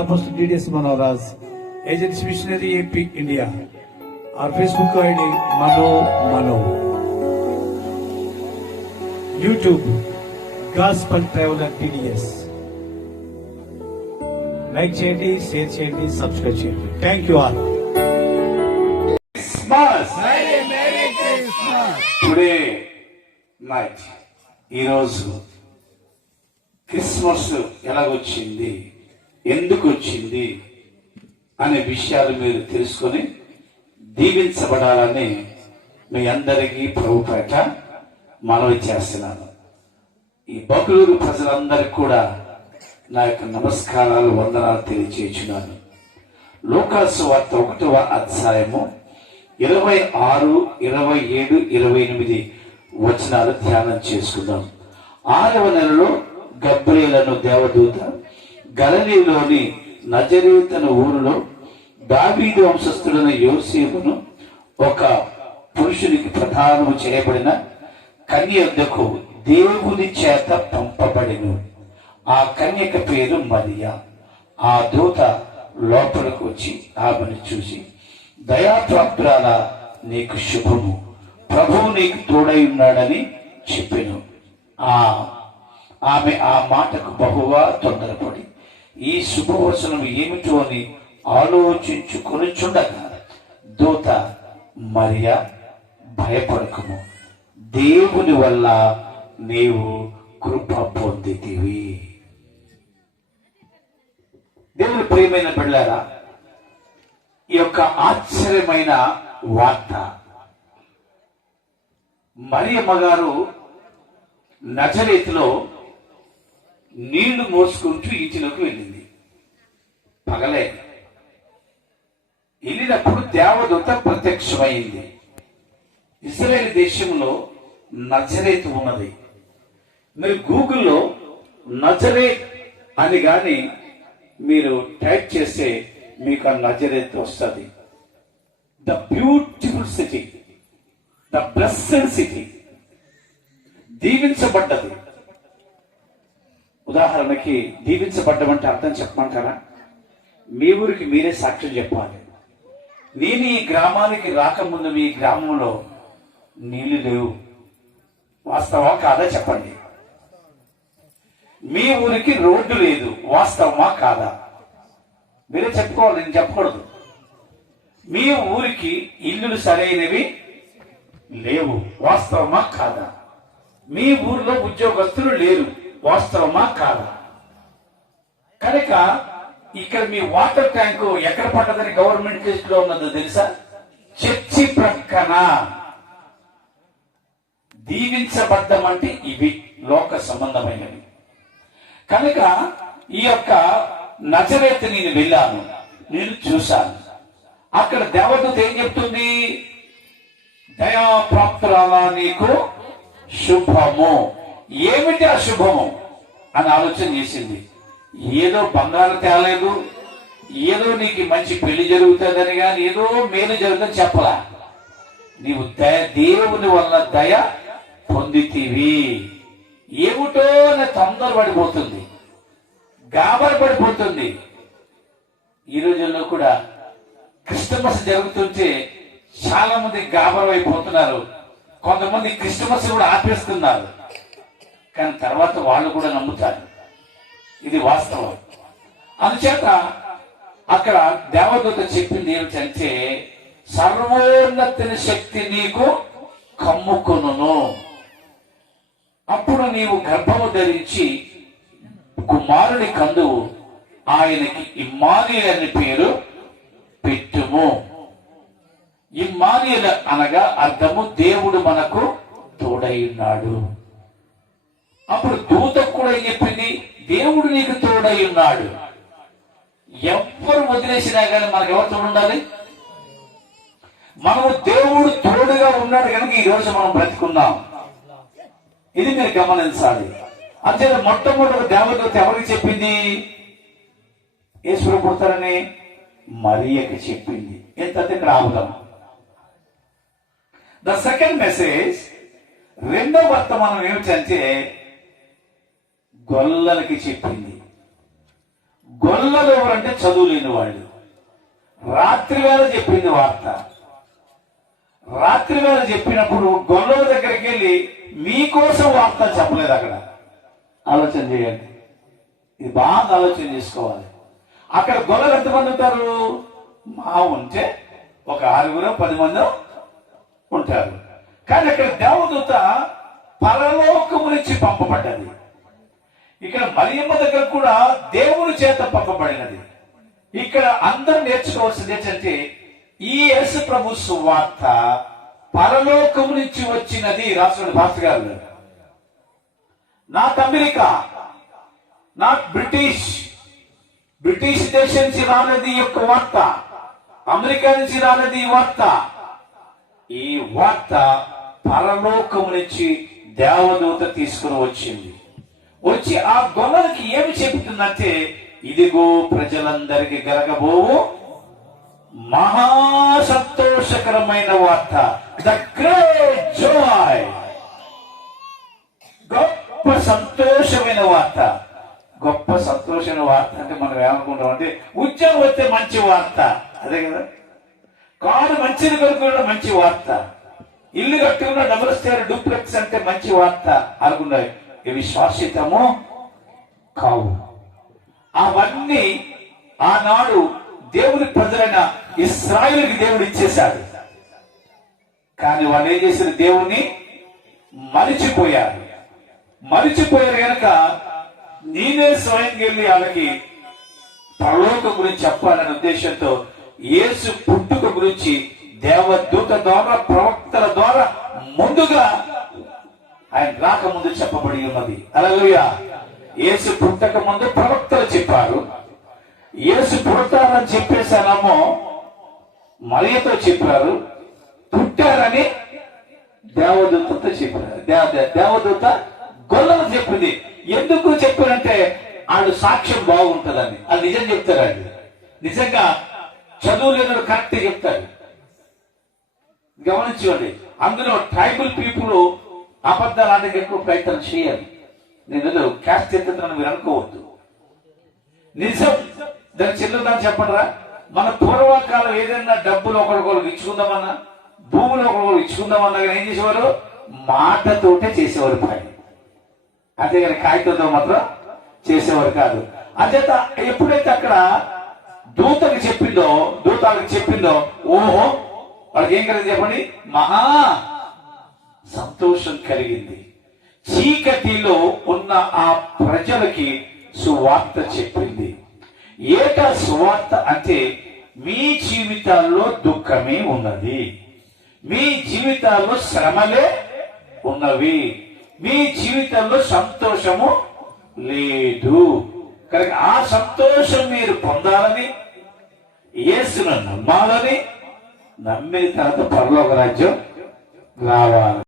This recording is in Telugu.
Apostle D.D.S. Manoras, Agents Missionary AP India. Our Facebook ID Mano. YouTube Gospel Traveler DDS. Like చేయండి, షేర్ చేయండి, సబ్స్క్రైబ్ చేయండి. Thank you all. Today night, ఈరోజు క్రిస్మస్ ఎలాగొచ్చింది, ఎందుకు వచ్చింది అనే విషయాలు మీరు తెలుసుకొని దీవించబడాలని మీ అందరికీ ప్రభుపేట మనవి చేస్తున్నాను. ఈ బకులూరు ప్రజలందరికీ కూడా నా యొక్క నమస్కారాలు, వందనాలు తెలియజేస్తున్నాను. లూకాసు సువార్త 1వ అధ్యాయము 26, 27, 28 వచనాలు ధ్యానం చేసుకుందాం. 6వ నెలలో గబ్రియేలును దేవదూత గలిలయలోని నజరేతు ఊరిలో దావీదు వంశస్థుడైన యోసేపును ఒక పురుషునికి ప్రదానము చేయబడిన కన్య యొద్దకు దేవుని చేత పంపబడెను. ఆ కన్యక పేరు మరియా. ఆ దూత లోపలికి వచ్చి ఆమెను చూసి, దయాప్రాప్తురాల, నీకు శుభము, ప్రభువు నీకు తోడై ఉన్నాడని చెప్పెను. ఆమె ఆ మాటకు బహుగా తొందరపడి ఈ శుభవచనం ఏమిటో అని ఆలోచించుకొనిచుండగా దూత, మరియా, భయపడకుము, దేవుని వల్ల నీవు కృప పొందితివి. దేవుని ప్రియమైన బిడ్డలారా, ఈ యొక్క ఆశ్చర్యమైన వార్త, మరియమ్మ గారు నజరేతులో నీళ్లు మోసుకుంటూ ఇంటిలోకి వెళ్ళింది. పగలే వెళ్ళినప్పుడు దేవదూత ప్రత్యక్షమైంది. ఇశ్రాయేలు దేశంలో నజరేతు ఉన్నది. మీరు గూగుల్లో నజరేత్ అని గాని మీరు టైప్ చేస్తే మీకు ఆ నజరేత్ వస్తుంది. The beautiful city, the blessed city, దీవించబడ్డది. ఉదాహరణకి దీవించబడ్డం అంటే అర్థం చెప్పమంటారా? మీ ఊరికి మీరే సాక్ష్యం చెప్పాలి. నేను ఈ గ్రామానికి రాకముందు మీ గ్రామంలో నీళ్లు లేవు, వాస్తవా కాదా చెప్పండి. మీ ఊరికి రోడ్డు లేదు, వాస్తవమా కాదా? మీరే చెప్పుకోవాలి, నేను చెప్పకూడదు. మీ ఊరికి ఇల్లులు సరైనవి లేవు, వాస్తవమా కాదా? మీ ఊర్లో ఉద్యోగస్తులు లేరు, వాస్తవమా కాదా? కనుక ఇక్కడ మీ వాటర్ ట్యాంకు ఎక్కడ పడ్డదని గవర్నమెంట్ లిస్ట్ లో ఉన్నదో తెలుసా? చర్చి ప్రక్కన. దీవించబడ్డం అంటే ఇవి లోక సంబంధమైనవి. కనుక ఈ యొక్క నజరేతు నేను వెళ్ళాను, నేను చూశాను. అక్కడ దేవదూత ఏం చెప్తుంది? దయాప్రాప్తురాలా, నీకు శుభము. ఏమిటి ఆ శుభము అని ఆలోచన చేసింది. ఏదో బంగారు తేలేదు, ఏదో నీకు మంచి పెళ్లి జరుగుతుందని కానీ ఏదో మేలు జరుగుతుందని చెప్పలా. నీవు దేవుని వల్ల దయ పొందితివి. ఏమిటో అని తొందర పడిపోతుంది, గాబర పడిపోతుంది. ఈ రోజుల్లో కూడా క్రిస్టమస్ జరుగుతుంటే చాలా మంది గాబరం అయిపోతున్నారు. కొంతమంది క్రిస్టమస్ కూడా ఆపేస్తున్నారు. కానీ తర్వాత వాళ్ళు కూడా నమ్ముతారు, ఇది వాస్తవం. అందుచేత అక్కడ దేవదూత చెప్పింది ఏమిటంటే, సర్వోన్నతిని శక్తి నీకు కమ్ముకొనును. అప్పుడు నీవు గర్భము ధరించి కుమారుని కందువు, ఆయనకి ఇమ్మానుయేలు అని పేరు పెట్టుము. ఇమ్మానుయేలు అనగా అర్థము దేవుడు మనకు తోడై ఉన్నాడు. అప్పుడు దూత కూడా ఏం చెప్పింది? దేవుడు నీకు తోడై ఉన్నాడు. ఎవ్వరు వదిలేసినా కానీ మనకు ఎవరు తోడు ఉండాలి? మనము దేవుడు తోడుగా ఉన్నాడు కనుక ఈ రోజు మనం బ్రతుకున్నాం. ఇది మీరు గమనించాలి. అంతే మొట్టమొదటి దేవదూత ఎవరికి చెప్పింది? యేసు పుడతారని మరియకి చెప్పింది. ఎంత ఇక్కడ ఆగుదాం. ద సెకండ్ మెసేజ్, రెండో వర్తమానం ఏమిటంటే గొల్లలకి చెప్పింది. గొల్లలు ఎవరంటే చదువు లేని వాళ్ళు. రాత్రి వేళ చెప్పింది వార్త. రాత్రి వేళ చెప్పినప్పుడు గొల్లల దగ్గరికి వెళ్ళి మీకోసం వార్త చెప్పలేదు. అక్కడ ఆలోచన చేయండి, ఇది బాగా ఆలోచన చేసుకోవాలి. అక్కడ గొల్లలు ఎంతమంది ఉంటారు? మా ఉంటే ఒక 6-10 మంది ఉంటారు. కానీ అక్కడ దేవదూత పరలోకము నుంచి పంపబడ్డది. ఇక్కడ మరియమ్మ దగ్గర కూడా దేవుని చేత పంపబడినది. ఇక్కడ అందరూ నేర్చుకోవాల్సింది ఏంటంటే ఈ యేసు ప్రభు సువార్త పరలోకము నుంచి వచ్చినది. రాసిన భాస్కర్ గారు, నాట్ అమెరికా, నాట్ బ్రిటిష్ దేశం నుంచి రానది యొక్క వార్త, అమెరికా నుంచి రానది ఈ వార్త. ఈ వార్త పరలోకము నుంచి దేవదూత తీసుకుని వచ్చింది. వచ్చి ఆ గొల్లలకి ఏమి చెబుతుందంటే, ఇదిగో ప్రజలందరికీ గలగబోవు మహా సంతోషకరమైన వార్త, ద గ్రేట్ జాయ్, గొప్ప సంతోషమైన వార్త. గొప్ప సంతోషమైన వార్త అంటే మనం ఏమనుకుంటాం అంటే ఉద్యోగం వస్తే మంచి వార్త, అదే కదా. కారు మంచిది కొనుక్కున్న మంచి వార్త, ఇల్లు కట్టుకున్న డబుల్ స్టేర్ డూప్లెక్స్ అంటే మంచి వార్త అనుకున్నాయి. ఇవి శాశ్వతము కావు. అవన్నీ ఆనాడు దేవుని ప్రజలైన ఇశ్రాయేలుకి దేవుడు ఇచ్చేశాడు. కానీ వాళ్ళు ఏం చేశారు? దేవుణ్ణి మరిచిపోయారు. కనుక నేనే స్వయంగా వెళ్ళి వాళ్ళకి పరలోకం గురించి చెప్పాలనే ఉద్దేశంతో యేసు పుట్టుక గురించి దేవదూత ద్వారా, ప్రవక్తల ద్వారా ముందుగా ఆయన రాకముందు చెప్పబడి ఉన్నది. హల్లెలూయా. యేసు పుట్టక ముందు ప్రవక్తలు చెప్పారు. యేసు పుడతారని చెప్పేసానేమో మరియతో చెప్పారు. పుట్టారని దేవదూతతో చెప్పారు. దేవదూత గొల్లలు చెప్పింది. ఎందుకు చెప్పారంటే వాళ్ళు సాక్ష్యం బాగుంటుందని. అది నిజం చెప్తారు. అది నిజంగా చదువు లేని కరెక్ట్ చెప్తారు. గమనించుకోండి, అందులో ట్రైబల్ పీపుల్ అబద్ధాలు అంటే ఎక్కువ ప్రయత్నం చేయాలి. నేను క్యాస్ట్ ఎత్తుతున్నాను మీరు అనుకోవద్దు. నిజం దాని చెల్లుదని చెప్పడరా. మన పూర్వకాలం ఏదైనా డబ్బులు ఒకరికొకరు ఇచ్చుకుందామన్నా, భూములు ఒకరికొకరు ఇచ్చుకుందామన్నా కానీ ఏం చేసేవారు? మాటతోటే చేసేవారు పని, అంతేగాని కాగితంతో మాత్రం చేసేవారు కాదు. అంచేత ఎప్పుడైతే అక్కడ దూతకి చెప్పిందో ఓహో వాళ్ళకి ఏం కలిగింది చెప్పండి? మహా సంతోషం కలిగింది. చీకటిలో ఉన్న ఆ ప్రజలకి సువార్త చెప్పింది. ఏటా సువార్త అంటే మీ జీవితాల్లో దుఃఖమే ఉన్నది, మీ జీవితాల్లో శ్రమలే ఉన్నవి, మీ జీవితంలో సంతోషము లేదు. కనుక ఆ సంతోషం మీరు పొందాలని, యేసును నమ్మాలని, నమ్మిన తర్వాత పరలోక రాజ్యం రావాలి.